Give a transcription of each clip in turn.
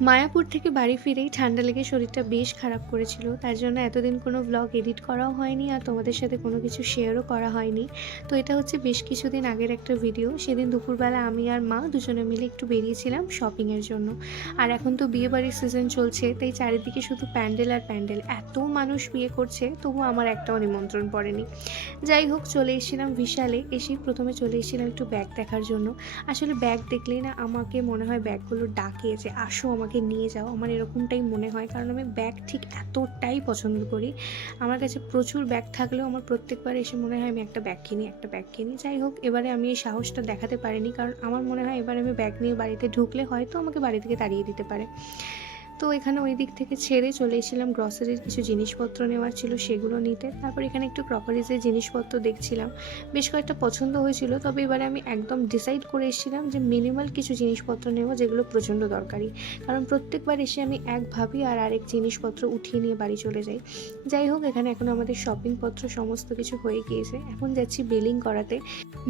মায়াপুর থেকে বাড়ি ফিরেই ঠান্ডা লেগে শরীরটা বেশ খারাপ করেছিল, তার জন্য এতদিন কোনো ব্লগ এডিট করাও হয়নি আর তোমাদের সাথে কোনো কিছু শেয়ারও করা হয়নি। তো এটা হচ্ছে বেশ কিছুদিন আগের একটা ভিডিও। সেদিন দুপুরবেলা আমি আর মা দুজনে মিলে একটু বেরিয়েছিলাম শপিংয়ের জন্য। আর এখন তো বিয়ে বাড়ির সিজন চলছে, তাই চারিদিকে শুধু প্যান্ডেল আর প্যান্ডেল, এত মানুষ বিয়ে করছে, তবু আমার একটাও নিমন্ত্রণ পড়েনি। যাই হোক, চলে এসেছিলাম বিশালে। এসেই প্রথমে চলে এসেছিলাম একটু ব্যাগ দেখার জন্য। আসলে ব্যাগ দেখলেই না আমাকে মনে হয় ব্যাগগুলো ডাকে যে আসো আমাকে নিয়ে যাও, আমার এরকমটাই মনে হয়, কারণ আমি ব্যাগ ঠিক এতটাই পছন্দ করি। আমার কাছে প্রচুর ব্যাগ থাকলেও আমার প্রত্যেকবার এসে মনে হয় আমি একটা ব্যাগ কিনি, একটা ব্যাগ কিনি। যাই হোক, এবারে আমি এই সাহসটা দেখাতে পারিনি, কারণ আমার মনে হয় এবার আমি ব্যাগ নিয়ে বাড়িতে ঢুকলে হয়তো আমাকে বাড়ি থেকে তাড়িয়ে দিতে পারে। তো এখানে ওই দিক থেকে ছেড়ে চলে এসেছিলাম গ্রসারির কিছু জিনিসপত্র নেওয়ার ছিল সেগুলো নিতে। তারপর এখানে একটু ক্রকারিজের জিনিসপত্র দেখছিলাম, বেশ কয়েকটা পছন্দ হয়েছিল। তবে এবারে আমি একদম ডিসাইড করে এসেছিলাম যে মিনিমাল কিছু জিনিসপত্র নেব যেগুলো প্রচণ্ড দরকারি, কারণ প্রত্যেকবার এসে আমি এক ভাবি আর আরেক জিনিসপত্র উঠিয়ে নিয়ে বাড়ি চলে যাই। যাই হোক, এখানে এখন আমাদের শপিংপত্র সমস্ত কিছু হয়ে গিয়েছে, এখন যাচ্ছি বিলিং করাতে।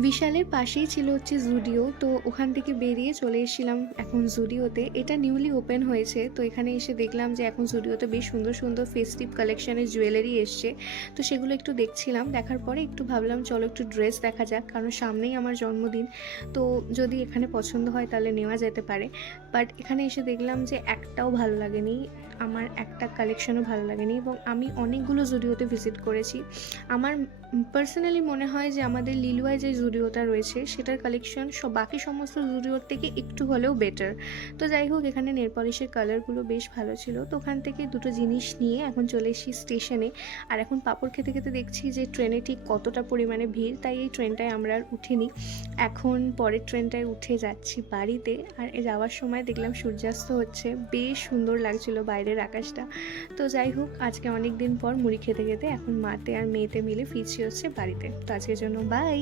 বিশালের পাশেই ছিল হচ্ছে জুডিও, তো ওখান থেকে বেরিয়ে চলে এসেছিলাম এখন জুডিওতে। এটা নিউলি ওপেন হয়েছে, তো এখানে এসে দেখলাম যে এখন জুডিওতে বেশ সুন্দর সুন্দর ফেস্টিভ কালেকশনের জুয়েলারি এসছে। তো সেগুলো একটু দেখছিলাম, দেখার পরে একটু ভাবলাম চলো একটু ড্রেস দেখা যাক, কারণ সামনেই আমার জন্মদিন। তো যদি এখানে পছন্দ হয় তাহলে নেওয়া যেতে পারে। বাট এখানে এসে দেখলাম যে একটাও ভালো লাগেনি, আমার একটা কালেকশনও ভালো লাগেনি। এবং আমি অনেকগুলো জুডিওতে ভিজিট করেছি। আমার পার্সোনালি মনে হয় যে আমাদের লিলুয়ায় যে জুডিওটা রয়েছে সেটার কালেকশন বাকি সমস্ত জুডিওর থেকে একটু হলেও বেটার। তো যাই হোক, এখানে নেল পলিশের কালারগুলো বেশ ভালো ছিল, তো ওখান থেকে দুটো জিনিস নিয়ে এখন চলে এসেছি স্টেশনে। আর এখন পাঁপড় খেতে খেতে দেখছি যে ট্রেনে ঠিক কতটা পরিমাণে ভিড়, তাই এই ট্রেনটায় আমরা আর উঠিনি। এখন পরের ট্রেনটায় উঠে যাচ্ছি বাড়িতে। আর যাওয়ার সময় দেখলাম সূর্যাস্ত হচ্ছে, বেশ সুন্দর লাগছিল বাইরের আকাশটা। তো যাই হোক, আজকে অনেক দিন পর মুড়ি খেতে খেতে এখন মাতে আর মেয়েতে মিলে ফিরছি হচ্ছে বাড়িতে। তো আজকের জন্য বাই।